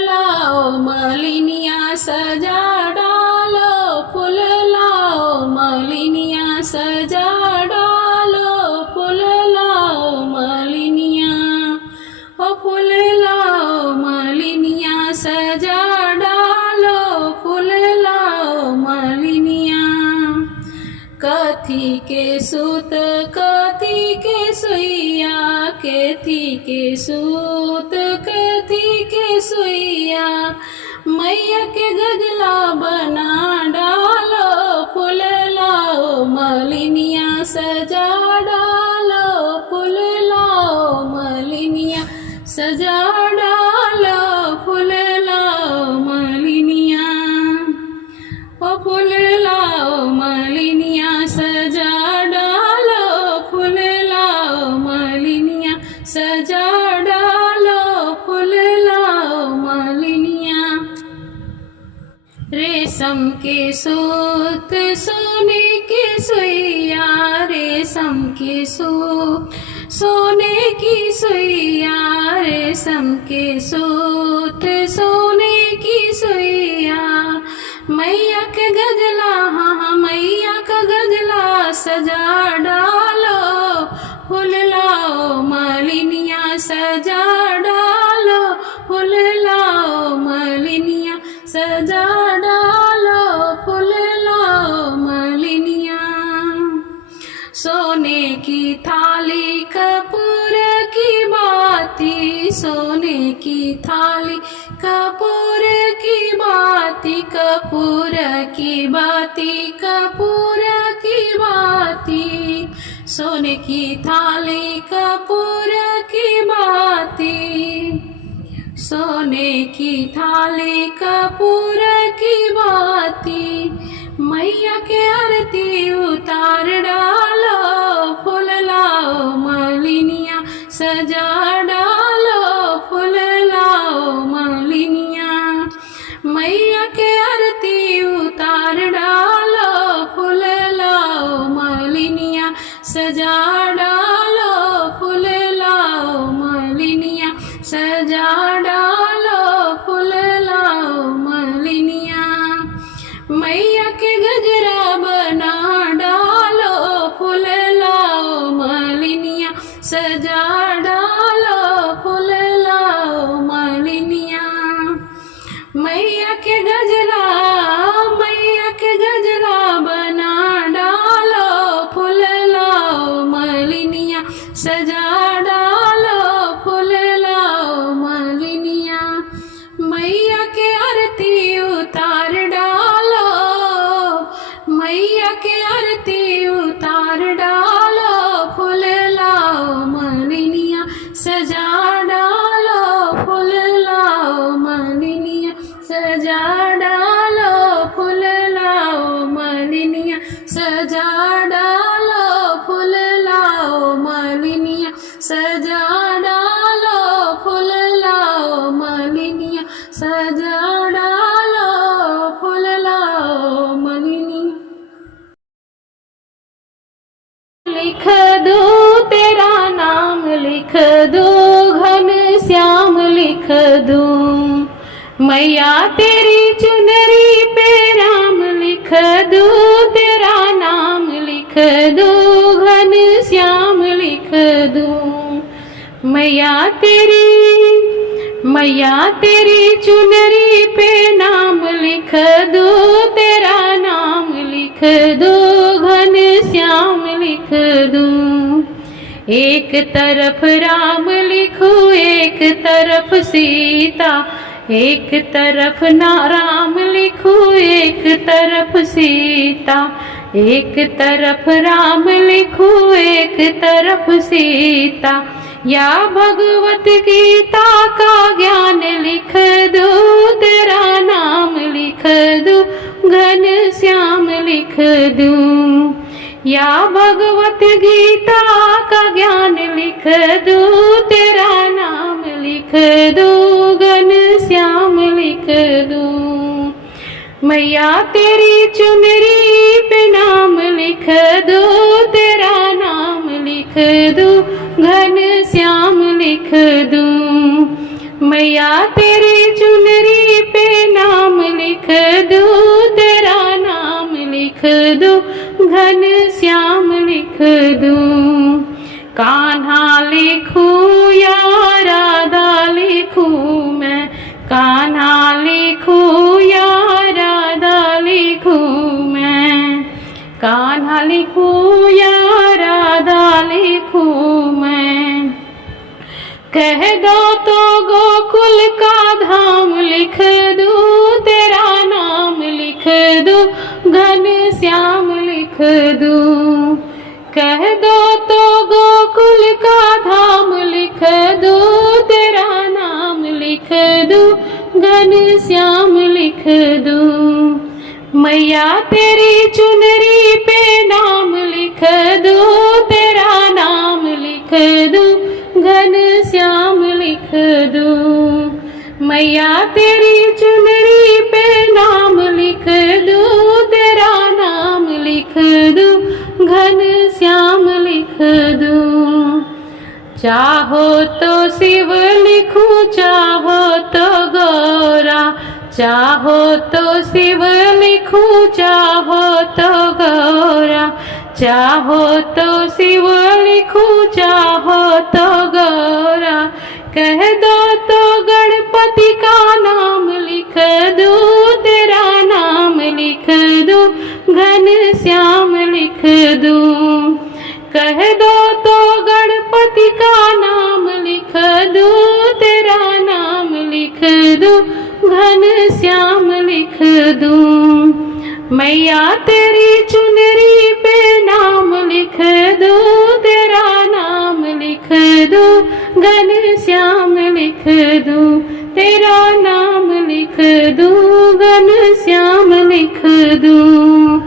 लाओ मलिनिया सजा डालो, फूल लाओ मलिनिया सजा डालो, फूल लाओ मलिनिया, ओ फूल लाओ मलिनिया सजा डालो, फूल लाओ मलिनिया। कथी के सूत कथी के सुइया, कथी के सूत कथी के सुइया, मैया के गजला बना डालो, फूल लाओ मलिनिया सजा डालो, फूल लाओ मलिनिया सजा डालो, फूल लाओ मलिनिया, ओ फूल लाओ मलिनिया सजा डालो, फूल लाओ मलिनिया सजा डालो, फूल लाओ मलिनिया। रेशम के सूत सोने की सुइया, रेशम के सूत सोने की सुइया, रेशम के सूत सोने की सुइया, मैया के गजला हाँ मैया का गजला सजा डालो, फूल लाओ मलिनिया सजा डालो, फूल लाओ मलिनिया सजा डालो, फूल लाओ मलिनिया। सोने की थाली कपूर की बाती, सोने की थाली कपूर की बाती, कपूर की बाती, कपूर की बाती, सोने की थाली कपूर की बाती, सोने की थाली कपूर की बाती, मैया के आरती उतार डालो, फूल लाओ मलिनिया सजा डालो, फूल लाओ मलिनिया, मैया के आरती उतार डालो, फूल लाओ मलिनिया सजा डालो, फूल लाओ मलिनिया सजा डालो, फूल लाओ मलिनिया। मैया के गजरा बना डालो, फूल लाओ मलिनिया सजा डालो, फूल लाओ मलिनिया। मैया के गजरा मैया के गजरा बना डालो, फूल लाओ मलिनिया सजा डालो, फूल लाओ मलिनिया, मैया के आरती उतार डालो, मैया के आरती उतार डालो, फूल लाओ मलिनिया सजा डालो, फूल लाओ मलिनिया सजा डालो, फूल लाओ मलिनिया सजा डालो, फूल लाओ मलिनिया सजा डालो, फूल लाओ मलिनिया सजा डालो, फूल लाओ मलिनिया। लिख दूं तेरा नाम, लिख दूं घन श्याम, लिख दूं मैया तेरी चुनरी पे राम, लिख दूं तेरा नाम, लिख दूं घन श्याम, लिख दूं मैया तेरी चुनरी पे नाम, लिख दूं तेरा नाम, लिख दूं घन श्याम, लिख दूं। एक तरफ राम लिखूं, एक तरफ सीता, एक तरफ ना राम लिखूं, एक तरफ सीता, एक तरफ राम लिखूं, एक तरफ सीता, या भगवत गीता का ज्ञान लिख दूं, तेरा नाम लिख दूं, घन श्याम लिख दूं, या भगवत गीता का ज्ञान लिख दूं, तेरा नाम लिख दूं, घन श्याम लिख दूं। मैया तेरी चुनरी पे नाम लिख दूं, तेरा नाम लिख दूं, घन श्याम लिख दूं। मैया तेरी चुनरी पे नाम लिख दूं, तेरा नाम लिख दूं, घन श्याम लिख दूं। कान्हा लिखूं या राधा लिखूं मैं, कान्हा लिखूं या राधा लिखूं मैं, कान्हा लिखूं या राधा लिखूं मैं। कह दो तो गोकुल का धाम लिख दूं, तेरा नाम लिख दूं, घन श्याम लिख दूं। कह दो तो गोकुल का धाम लिख दूं, तेरा नाम लिख दूं, घन श्याम लिख दूं। मैया तेरी चुनरी पे नाम लिख दूं, तेरा नाम लिख दूं, घन श्याम लिख दूं। मैया तेरी चुनरी पे नाम लिख दूं, तेरा नाम लिख दूं, घन श्याम लिख दूं। चाहो तो शिव लिखूं, चाहो तो गौरा, चाहो तो शिव लिखूं, चाहो तो गौरा, चाहो तो शिव लिखूं, चाहो तो गौरा। कह दो तो गणपति का नाम लिख दूं, तेरा नाम लिख दूं, घन श्याम लिख दूं। कह दो तो गणपति का नाम लिख दूं, तेरा नाम लिख दूं, घन श्याम लिख दूं। मैया तेरी चुनरी पे नाम लिख दूं, तेरा नाम लिख दूं, घन श्याम लिख दूं, तेरा नाम लिख दूं, घन श्याम लिख दूं।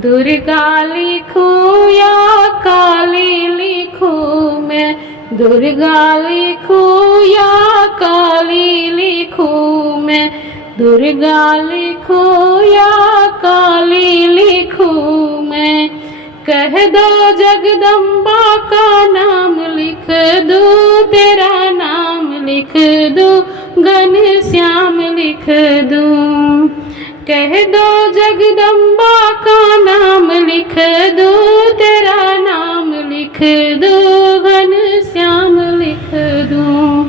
दुर्गा लिखूं या काली लिखूं मैं, दुर्गा लिखूं या काली लिखूं मैं, दुर्गा लिखूं या काली लिखूं मैं। कह दो जगदम्बा का नाम लिख दूं, तेरा नाम लिख दूं, घन श्याम लिख दूं। कह दो जगदम्बा का नाम लिख दूं, तेरा नाम लिख दूं, घन श्याम लिख दूं।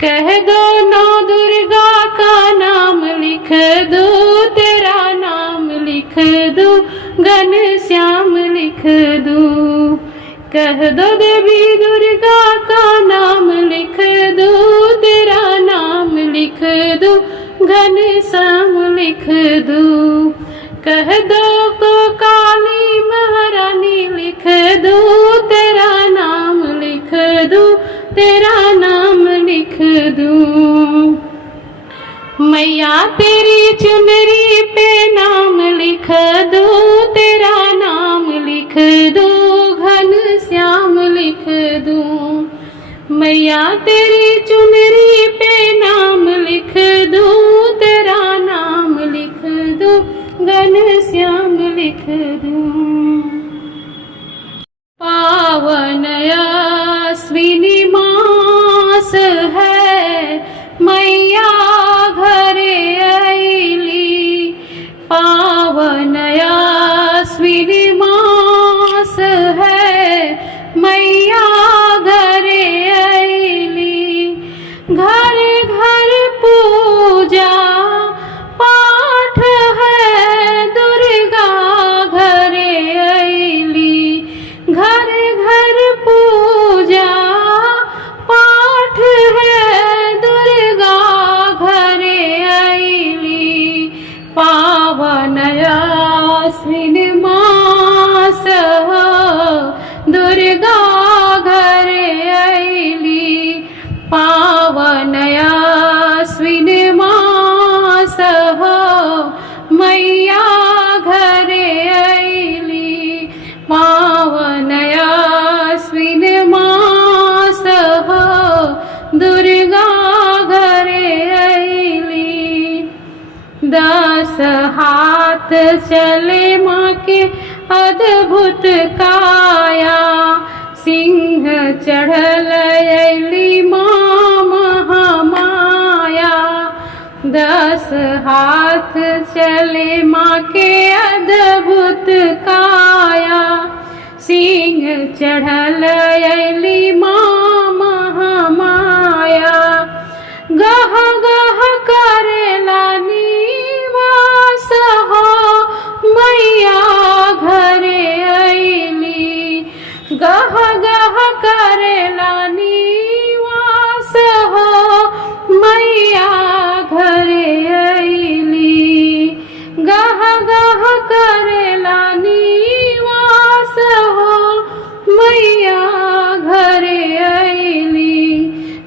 कह दो नौ दुर्गा का नाम लिख दूं, तेरा नाम लिख दूं, घन श्याम लिख दूं। कह दो देवी दुर्गा का नाम लिख दूं, तेरा नाम लिख दूं, घन श्याम लिख दूं। कह दो तो काली महारानी लिख दूं, तेरा नाम लिख दूं, तेरा नाम लिख दूं। मैया तेरी चुनरी पे नाम लिख दूं, तेरा नाम लिख दूं, घन श्याम लिख दूं। मैया तेरी चुनरी पे नाम लिख दूं, तेरा नाम लिख दूं, घन श्याम लिख दूं। पावन अश्विनी मास है, मैया घरे अइली। पावन अश्विनी मास है, मैया घरे अइली। घर घर पूजा पाठ है, दुर्गा घरे अइली। घर घर पूजा पाठ है, दुर्गा घरे अइली। पावन आश्विन मास दुर्गा घरे अइली। पावन आश्विन मास मैया घरे अइली। पावन आश्विन मास दुर्गा घरे अइली। 10 हाथ चले माँ के अद्भुत काया, सिंह चढ़ल अइली माँ महामाया। हाथ चले माँ के अद्भुत काया। सिंह चढ़ल अली माँ महामाया। गह गह करेला निवास हो मैया घरे अली। गह गह करेला निवास हो मैया घरे अली। गह गह करेला निवास हो मैया घरे अली।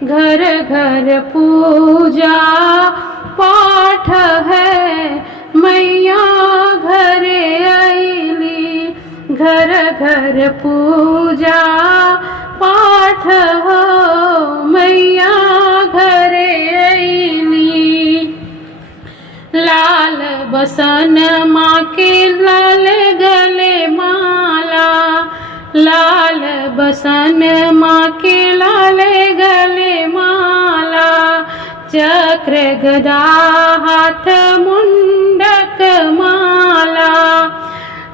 घर घर पूजा पाठ है मैया घरे अली। घर घर पूजा पाठ हो मैया घरे अली। लाल बसन माँ के लाल गले माला। लाल बसन माँ के लाल गले माला। चक्र गदा हाथ मुंडक माला।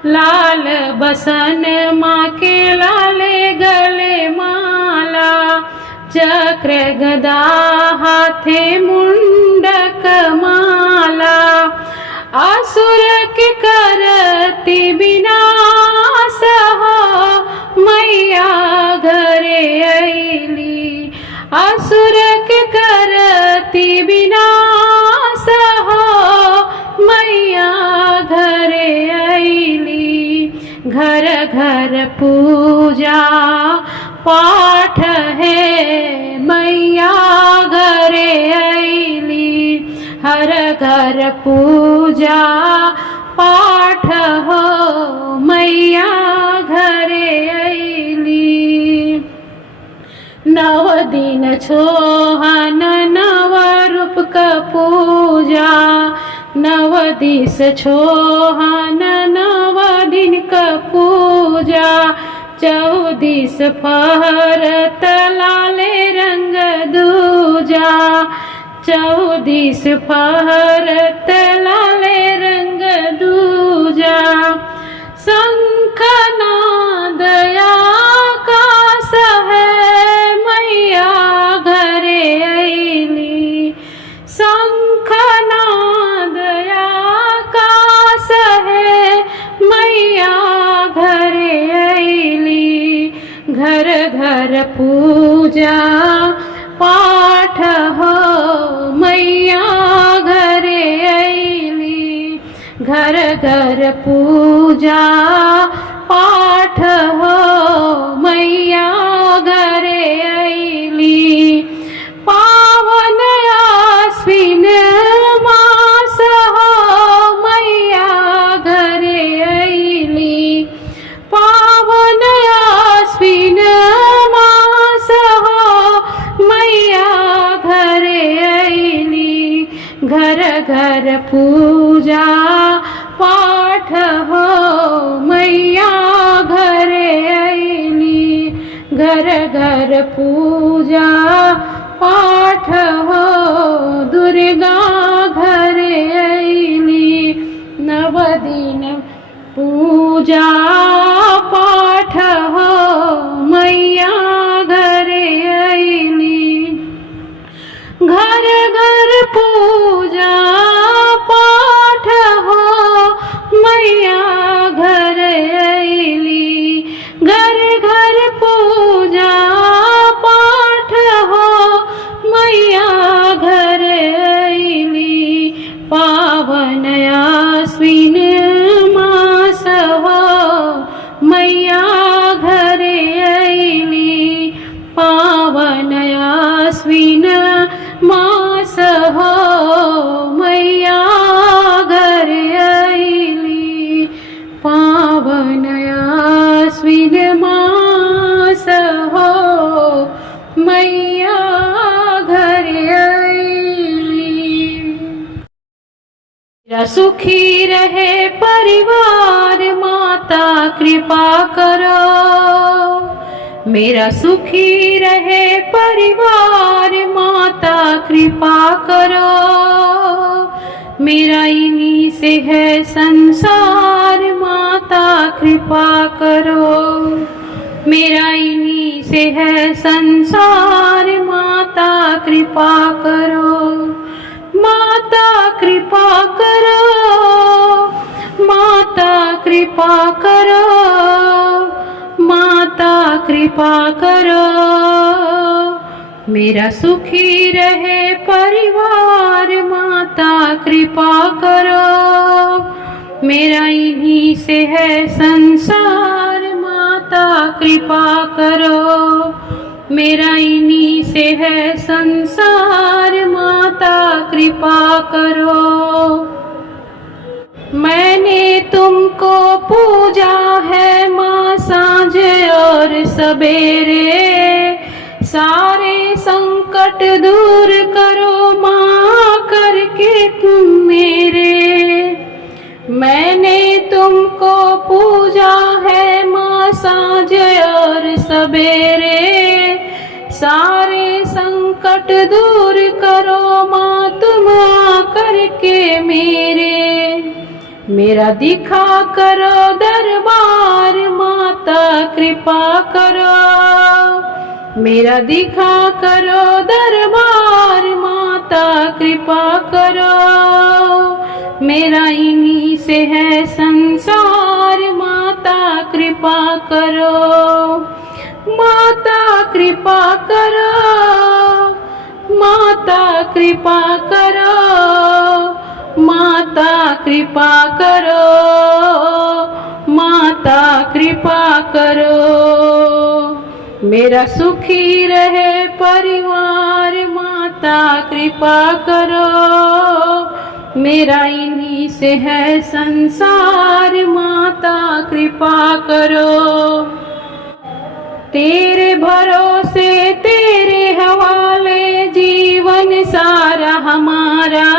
लाल बसन माँ के लाल गले माला। चक्र गदा हाथे मुंडक माला। असुर के करती विनाश हो मैया घरे अली। असुर के करती विनाश हो मैया घरे अली। घर घर पूजा पाठ है मैया घरे अली। हर घर पूजा पाठ हो मैया घरे अली। नव दिन छोहन नव रूप का पूजा। नव दिस छोहन नव दिन का पूजा। चौदिस फहरत लाले रंग दूजा। चौदिस फहरत लाले रंग दूजा। शंखनाद आकाश है मैया घरे अली। शंखनाद आकाश है मैया घरे अली। घर घर पूजा पाठ हो मैया घरे अली। घर घर पूजा पाठ हो मैया घरे अली। पावन आश्विन मास हो मैया घरे अली। पावन आश्विन मास हो मैया घरे अली। घर घर पूजा पाठ हो मैया घरे अली। घर घर पूजा पाठ हो दुर्गा घरे अली। नव दिन पूजा पाठ हो मैया घरे अली। घर घर पूजा पाठ हो मैया घरे अली। घर घर पूजा पाठ हो मैया घरे अली। पावन आश्विन मास हो मैया घरे अली। पावन आश्विन मास हो मैया घरे अली। पावन आश्विन मास हो मैया घरे अली। मेरा सुखी रहे परिवार माता कृपा करो। मेरा सुखी रहे परिवार माता कृपा करो। मेरा इन्हीं से है संसार, माता कृपा करो। मेरा इन्हीं से है संसार, माता कृपा करो। माता कृपा करो, माता कृपा करो, माता कृपा करो। मेरा सुखी रहे परिवार, माता कृपा करो। मेरा इन्हीं से है संसार, माता कृपा करो। मेरा इन्हीं से है संसार, माता कृपा करो। मैंने तुमको पूजा है माँ सांझ और सवेरे, सारे संकट दूर करो माँ करके तुम मेरे। मैंने तुमको पूजा है माँ सांझ और सवेरे, सारे संकट दूर करो माँ तुम करके मेरे। मेरा दिखा करो दरबार, माता कृपा करो। मेरा दिखा करो दरबार, माता कृपा करो। मेरा इन्हीं से है संसार, माता कृपा करो। माता कृपा करो, माता कृपा करो, माता कृपा करो, माता कृपा करो। मेरा सुखी रहे परिवार, माता कृपा करो। मेरा इन्हीं से है संसार, माता कृपा करो। तेरे भरोसे तेरे हवाले जीवन सारा हमारा,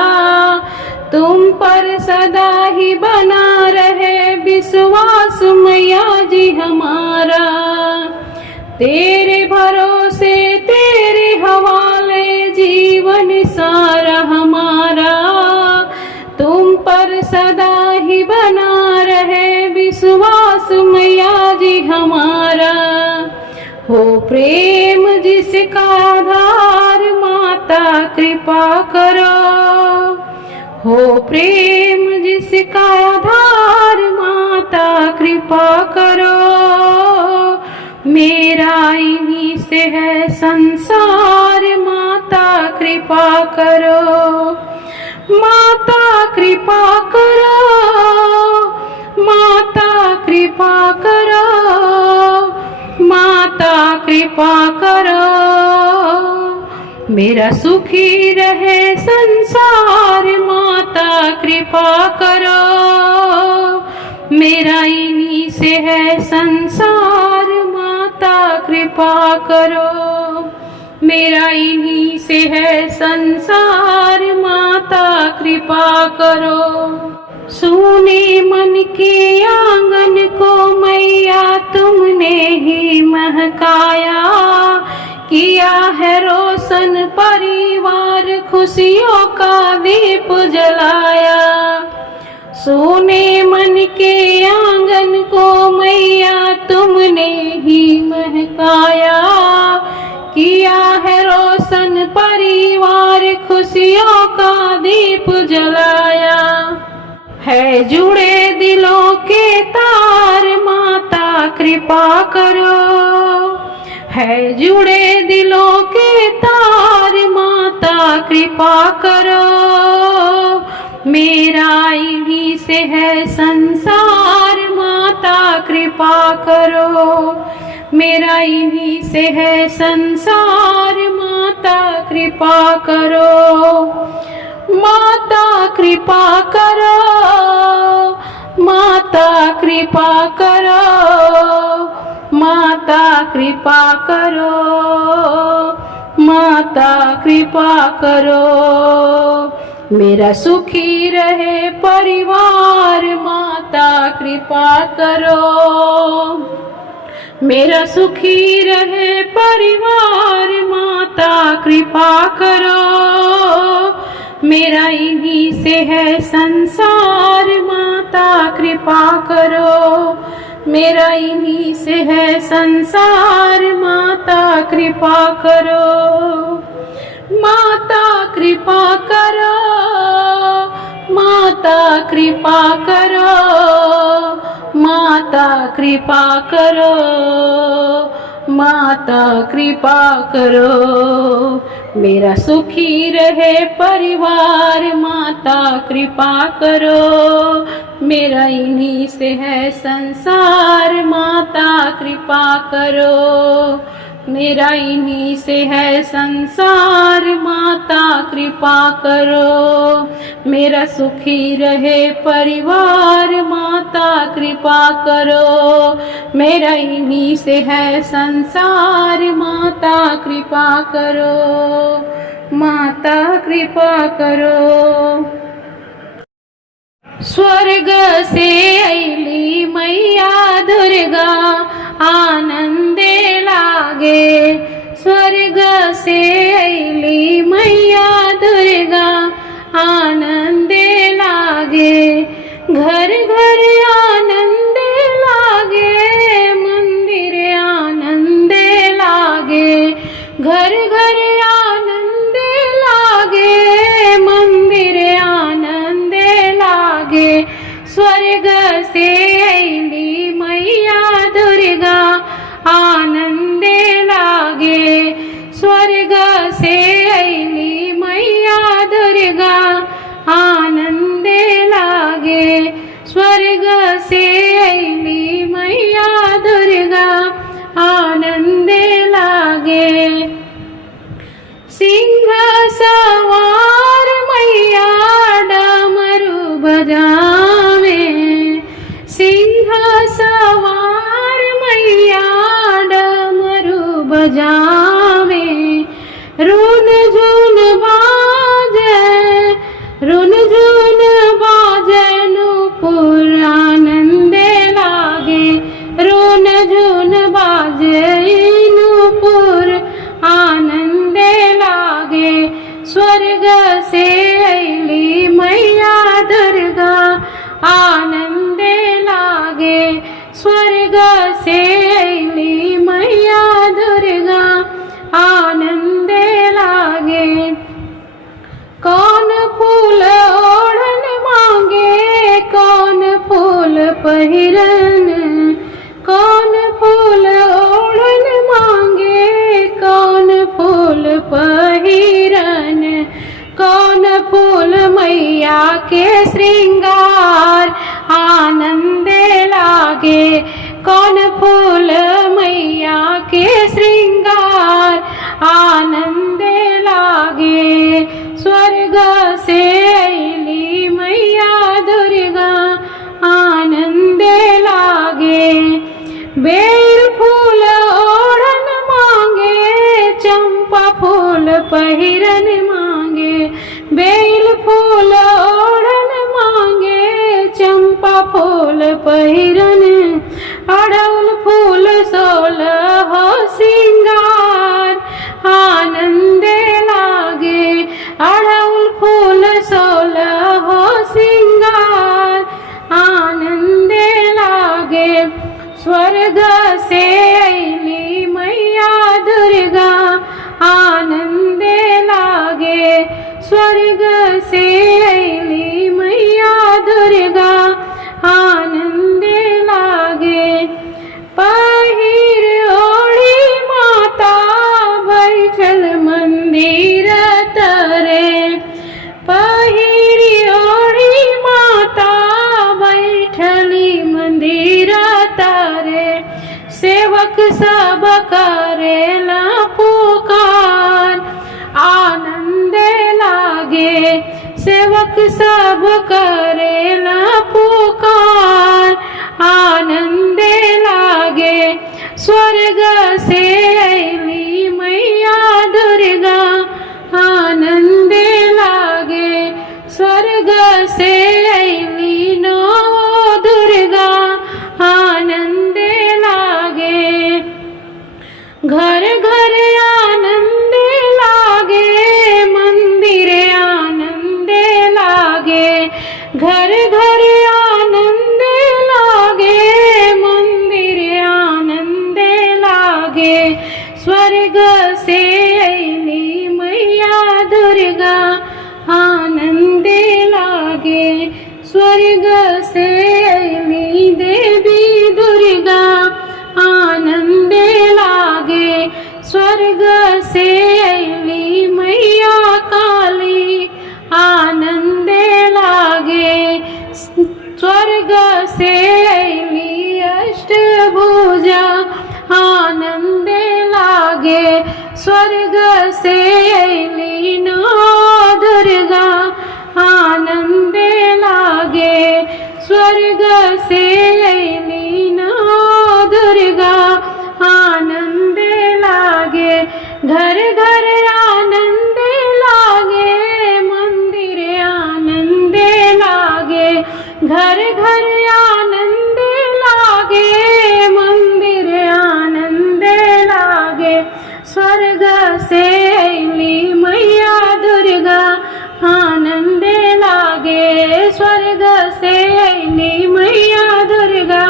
तुम पर सदा ही बना रहे विश्वास मैया जी हमारा। तेरे भरोसे तेरे हवाले जीवन सारा हमारा, तुम पर सदा ही बना रहे विश्वास मैया जी हमारा। हो प्रेम जिसका आधार, माता कृपा करो। हो प्रेम जिसका आधार, माता कृपा करो। मेरा इन्हीं से है संसार, माता कृपा करो। माता कृपा करो, माता कृपा करो, माता कृपा करो। मेरा सुखी रहे संसार, माता कृपा करो। मेरा इन्हीं से है संसार, माता कृपा करो। मेरा इन्हीं से है संसार, माता कृपा करो। सूने मन के आंगन को मैया तुमने ही महकाया, किया है रोशन परिवार, खुशियों का दीप जलाया। सोने मन के आंगन को मैया तुमने ही महकाया, किया है रोशन परिवार, खुशियों का दीप जलाया। है जुड़े दिलों के तार, माता कृपा करो। है जुड़े दिलों के तार, माता कृपा करो। मेरा इन्हीं से है संसार, माता कृपा करो। मेरा इन्हीं से है संसार, माता कृपा करो। माता कृपा करो, माता कृपा करो, माता कृपा करो, माता कृपा करो। मेरा सुखी रहे परिवार, माता कृपा करो। मेरा सुखी रहे परिवार, माता कृपा करो। मेरा इन्हीं से है संसार माता कृपा करो। मेरा इन्हीं से है संसार माता कृपा करो। माता कृपा करो, माता कृपा करो, माता कृपा करो, माता कृपा करो। मेरा सुखी रहे परिवार माता कृपा करो। मेरा इन्हीं से है संसार माता कृपा करो। मेरा इन्हीं से है संसार माता कृपा करो। मेरा सुखी रहे परिवार माता कृपा करो। मेरा इन्हीं से है संसार माता कृपा करो। माता कृपा करो। स्वर्ग से अली मैया दुर्गा आनंदे लागे। स्वर्ग से अली मैया दुर्गा आनंदे लागे। घर घर आनंदे लागे, मंदिर आनंदे लागे। घर घर आनंदे लागे, मंदिर आनंदे लागे। स्वर्ग से अली मैया दुर्गा आनंदे लागे। स्वर्ग से अली मैया दुर्गा आनंदे लागे। स्वर्ग से अली मैया दुर्गा आनंदे लागे। सिंह सवार मैया डमरू बजावे। सिंह सवार मैया डमरू बजावे। रुन झुन बाजे, रुन झुन बाजे नूपुर आनंदे लागे। रुन झुन बाजे नूपुर आनंदे लागे। स्वर्ग से अली मैया दुर्गा आनंदे लागे। स्वर्ग से अली मैया दुर्गा आनंदे लागे। कौन फूल ओढ़न मांगे, कौन फूल पहिरन। कौन फूल ओढ़न मांगे, कौन फूल पहिरन। कौन फूल मैया के श्रृंगार आनंदे लागे। कौन फूल मैया के श्रृंगार आनंदे लागे। स्वर्ग से अली मैया दुर्गा आनंदे लागे। बेल फूल ओढ़न मांगे, चंपा फूल पहिरन मांगे। बेल फूल ओढ़न मांगे, चंपा फूल पहिरन। अड़उल फूल सोलह सिंगार आनंदे लागे। अड़उल फूल सोलह सिंगार आनंदे लागे। स्वर्ग से अली मैया दुर्गा आनंदे लागे। स्वर्ग से अली मैया दुर्गा आनंदे लागे। पहिर ओढ़ी माता बैठल मंदिर तरे। पहिर ओढ़ी माता बैठली मंदिर तरे। सेवक सब करेला पुकार आनंदे लागे। सेवक सब करेला पुकार आनंदे लागे। स्वर्ग से अली मैया दुर्गा आनंदे लागे। स्वर्ग से अली नौ दुर्गा आनंदे लागे। घर से अली मैया दुर्गा आनंदे लागे स्वर्ग से अली देवी दुर्गा आनंदे लागे स्वर्ग से अली मैया काली आनंदे लागे स्वर्ग से अली अष्टभुजा आनंदे लागे स्वर्ग से अली नौ दुर्गा आनंदे लागे स्वर्ग से अली नौ दुर्गा आनंदे लागे घर घर आनंदे लागे मंदिर आनंदे लागे घर घर आनंदे लागे मंदिर आनंदे लागे स्वर्ग से अली मैया दुर्गा आनंदे लागे स्वर्ग से अली मैया दुर्गा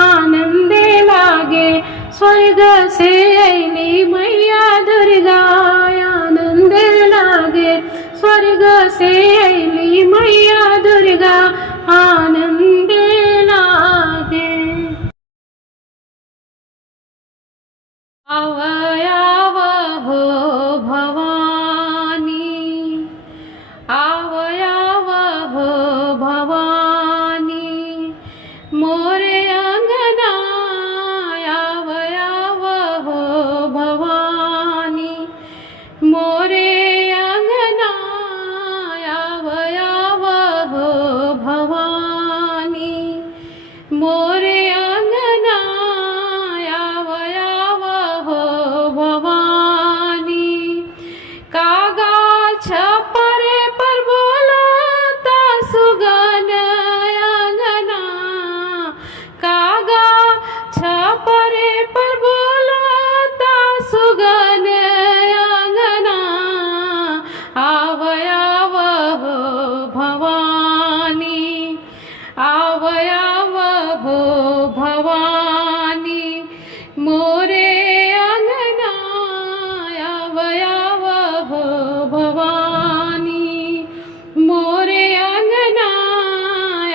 आनंदे लागे स्वर्ग से अली मैया दुर्गा आनंदे लागे स्वर्ग से अली मैया दुर्गा आनंदे लागे आव आव हो भवानी आव आव हो भवानी मोरे अंगना आव आव हो भवानी मोरे अंगना आव आव हो भवानी मोरे अंगना आव आव हो भवानी कागा छपरे पर बोलता सुगन अंगना कागा छपरे पर बोलता सुगन अंगना आव आव हो भवानी आव आव हो भवानी मोरे अंगना आव आव हो भवानी मोरे अंगना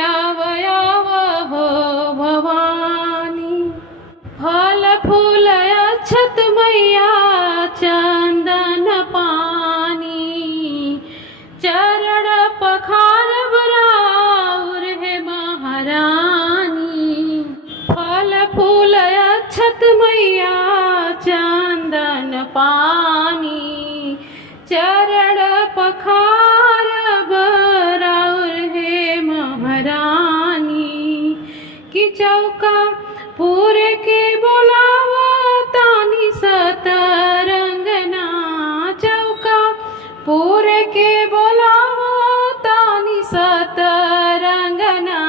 आव आव हो भवानी फल फूल अक्षत मैया चंदन पानी चरण पखार बराउर है महारानी फल फूल अक्षत मैया चंदन पानी चरण पखार बराउर है महारानी कि चौका पूरे के बोलावा तानी सतरंगना चौका पूरे के बोलावा तानी सतरंगना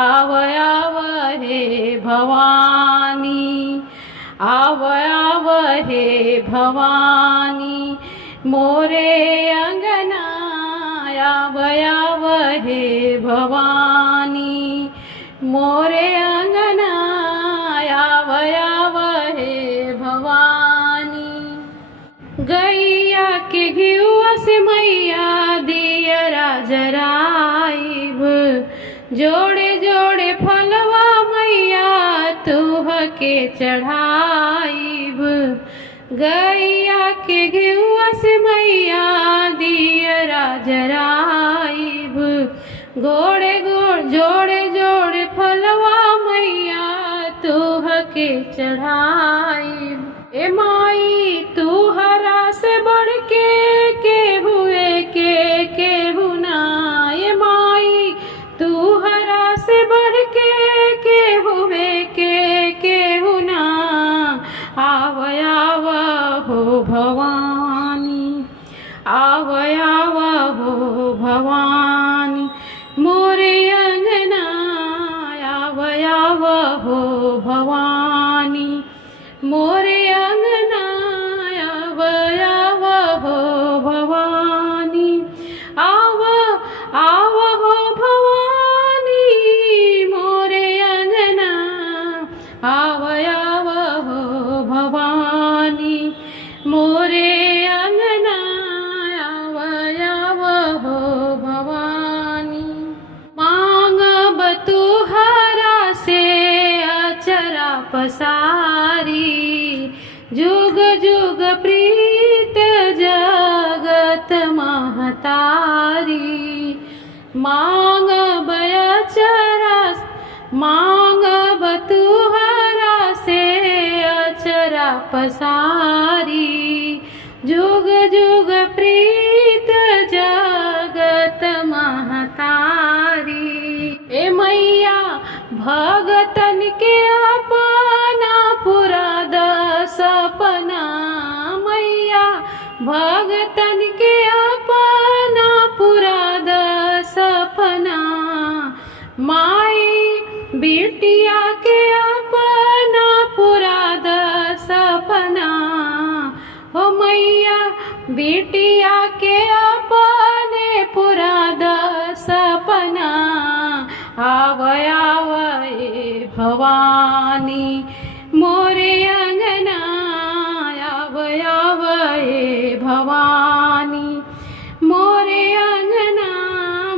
आव आव हे भवानी आव आव हे भवानी मोरे अंगना आव आव हे भवानी मोरे अंगना आव आव हे भवानी गैया के घिउआ से मैया दियरा जराइब जोड़े जोड़े फलवा मैया तुह के चढ़ाइब गैया के घिउआ से मैया दियरा जराइब गोड़े गोड़ जोड़े जोड़े फलवा मैया तुह के चढ़ाइब ए माई तू हरा से बढ़ के हुए के हुना ए माई तू हरा से बढ़ के हुए के हुना आव आव हो भवानी आव आव हो भवानी मोरे अंगना आव आव हो भवानी मोरे अंगना आव आव हो भवानी आव आव हो भवानी मोरे अंगना आव आव हो भवानी मोरे अंगना आव आव हो भवानी। मांगब तुहरा से अचरा पसारी, जुग जुग प्रीत जगत महतारी। मांगब अचरा मांगब तुहरा से अचरा पसारी, जुग जुग प्रीत जगत महतारी। ए मैया भगतन के अपना पूरा द सपना, मैया भगतन के अपना पूरा द सपना। माई बिटिया के अपना पूरा द सपना, हो मैया बिटिया के अपने पूरा द सपना। आव आव ए भवानी मोरे अंगना, आव आव ए भवानी मोरे अंगना।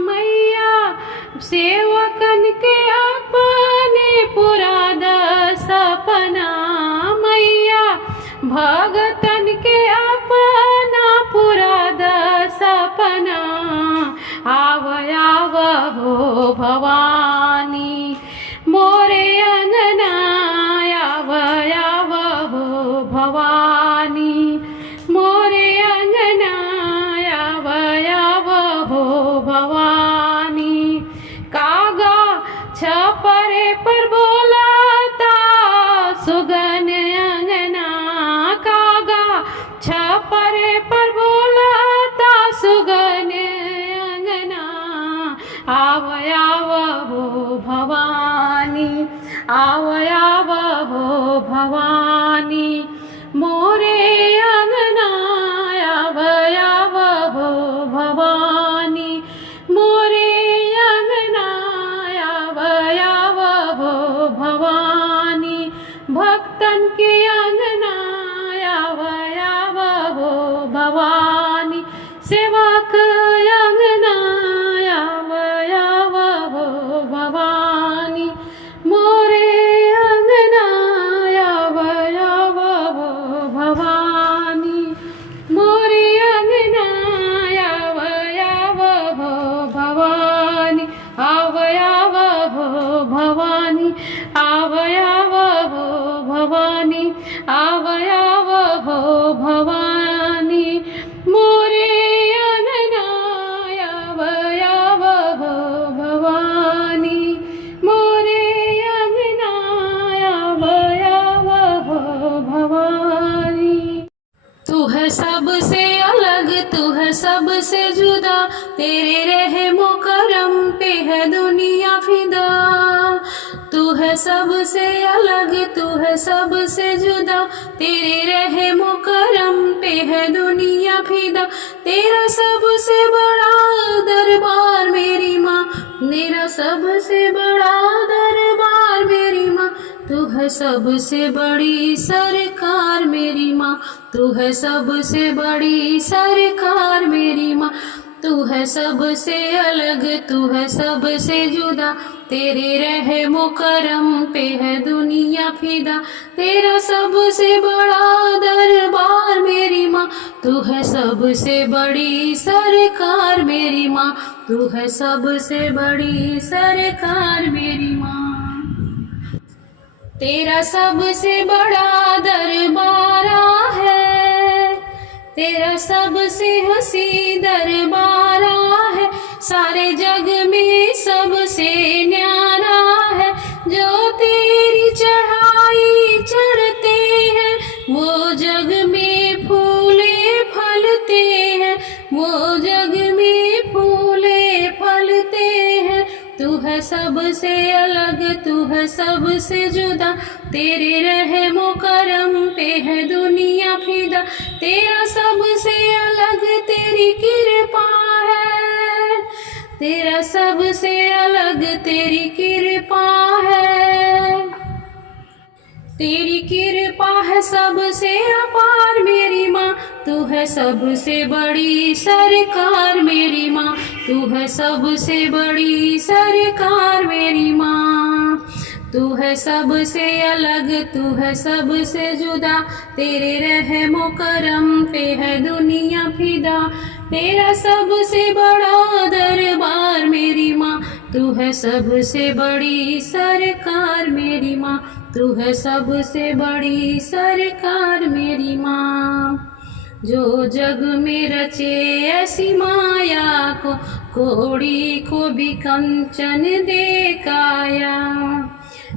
मैया सेवकन के अपने पूरा द सपना, मैया भगतन के अपना पूरा द सपना। आव आव हो भवानी मोरे अंगना, आव आव हो भवानी मोरे अंगना, आव आव हो भवानी। कागा छपरे पर बोलाता सुगन अंगना, कागा छपरे पर बोलाता सुगन अंगना। आव आव हो भवानी, आव आव हो भवानी मोरे अंगना, आव आव हो भवानी मोरे अंगना, आव आव हो भवानी। भक्तन के अंगना, आव आव हो भवानी। सेवक अंगना, आव आव हो भवानी मोरे अंगना, आव आव हो भवानी मोरे अंगना, आव आव हो भवानी। आव आव हो भवानी, आव आव हो भवानी, आव आव हो भवानी मोरे अंगना, आव आव हो भवानी मोरे अंगना, आव आव हो भवानी। तू है सबसे अलग, तू है सबसे जुदा, तेरे रहमो करम पे है दुनिया फिदा। तू है सबसे अलग, तू है सबसे जुदा, तेरे रहमो करम पे है दुनिया फिदा। तेरा सबसे बड़ा दरबार मेरी माँ, मेरा सबसे बड़ा दरबार मेरी माँ। तू है सबसे बड़ी सरकार मेरी माँ, तू है सबसे बड़ी सरकार मेरी माँ। तू है सबसे अलग, तू है सबसे जुदा, तेरे रहमो करम पे है दुनिया फिदा। तेरा सबसे बड़ा दरबार मेरी माँ, तू है सबसे बड़ी सरकार मेरी माँ। तू है सबसे बड़ी सरकार मेरी माँ। तेरा सबसे बड़ा दरबारा है, तेरा सबसे हंसी दरबारा है। सारे जग में सबसे न्यारा है, जो तेरी चढ़ाई चढ़ते हैं, वो जग में फूले फलते हैं, वो जग में फूले फलते हैं। तू है सबसे अलग, तू है सबसे जुदा, तेरे रहमो करम पे है दुनिया फिदा। तेरा सबसे अलग तेरी कृपा है, तेरा सबसे अलग तेरी कृपा है। तेरी कृपा है सबसे अपार मेरी माँ, है सबसे बड़ी सरकार मेरी माँ, तू है सबसे बड़ी सरकार मेरी माँ। तू है सबसे अलग, तू है सबसे जुदा, तेरे रहमो करम पे है दुनिया फिदा। तेरा सबसे बड़ा दरबार मेरी माँ, तू है सबसे बड़ी सरकार मेरी माँ, तू है सबसे बड़ी सरकार मेरी माँ। जो जग में रचे ऐसी माया को, कोड़ी को भी कंचन दे काया।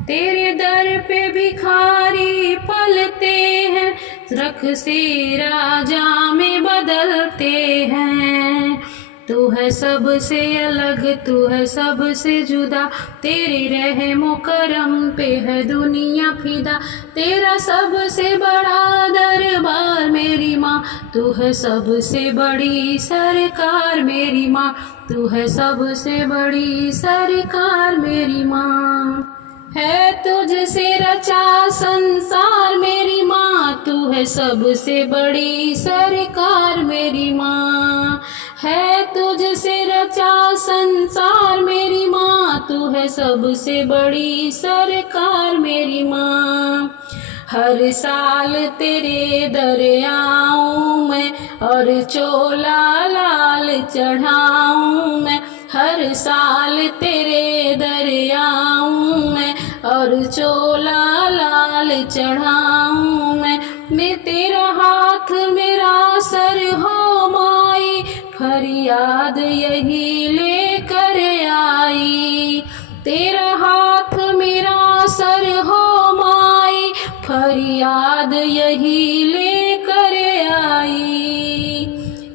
तेरे दर पे भिखारी पलते हैं, रख से राजा में बदलते हैं। तू है सबसे अलग, तू है सबसे जुदा, तेरे रहमो करम पे है दुनिया फिदा। तेरा सबसे बड़ा दरबार मेरी माँ, तू है सबसे बड़ी सरकार मेरी माँ, तू है सबसे बड़ी सरकार मेरी माँ। है तुझसे रचा संसार मेरी माँ, तू है सबसे बड़ी सरकार मेरी माँ। है तुझसे रचा संसार मेरी माँ, तू है सबसे बड़ी सरकार मेरी माँ। हर साल तेरे दर आऊं मैं, और चोला लाल चढ़ाऊं मैं। हर साल तेरे दर आऊं मैं, और चोला लाल चढ़ाऊं मैं तेरा हाथ मेरा सर हो माई, फरियाद यही लेकर आई। तेरा हाथ मेरा सर हो माई, फरियाद यही लेकर आई।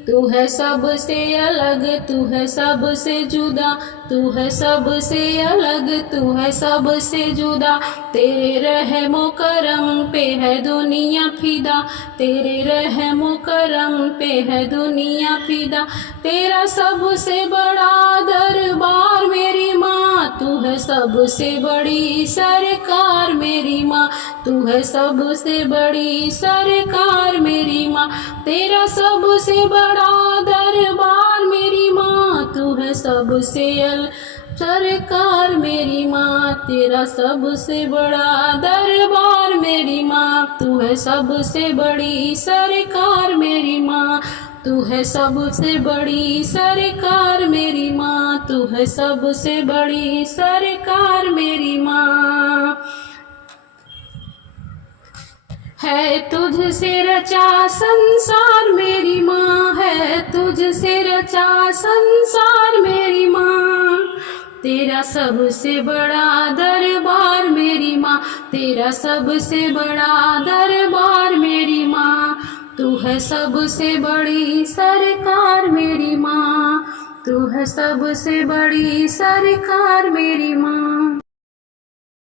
तू है सबसे अलग, तू है सबसे जुदा, तू है सबसे अलग, तू है सबसे जुदा। तेरे रहमो करम पे है दुनिया फिदा, तेरे रहमो करम पे है दुनिया फिदा। तेरा सबसे बड़ा दरबार मेरी माँ, तू है सबसे बड़ी सरकार मेरी माँ, तू है सबसे बड़ी सरकार मेरी माँ। तेरा सबसे बड़ा दरबार मेरी माँ, तू है सबसे सरकार मेरी माँ। तेरा सबसे बड़ा दरबार मेरी माँ, तू है सबसे बड़ी सरकार मेरी माँ, तू है सबसे बड़ी सरकार मेरी माँ, तू है सबसे बड़ी सरकार मेरी माँ। है तुझसे रचा संसार मेरी माँ, है तुझसे रचा संसार मेरी माँ। तेरा सबसे बड़ा दरबार मेरी माँ, तेरा सबसे बड़ा दरबार मेरी माँ। तू है सबसे बड़ी सरकार मेरी माँ, तू है सबसे बड़ी सरकार मेरी माँ।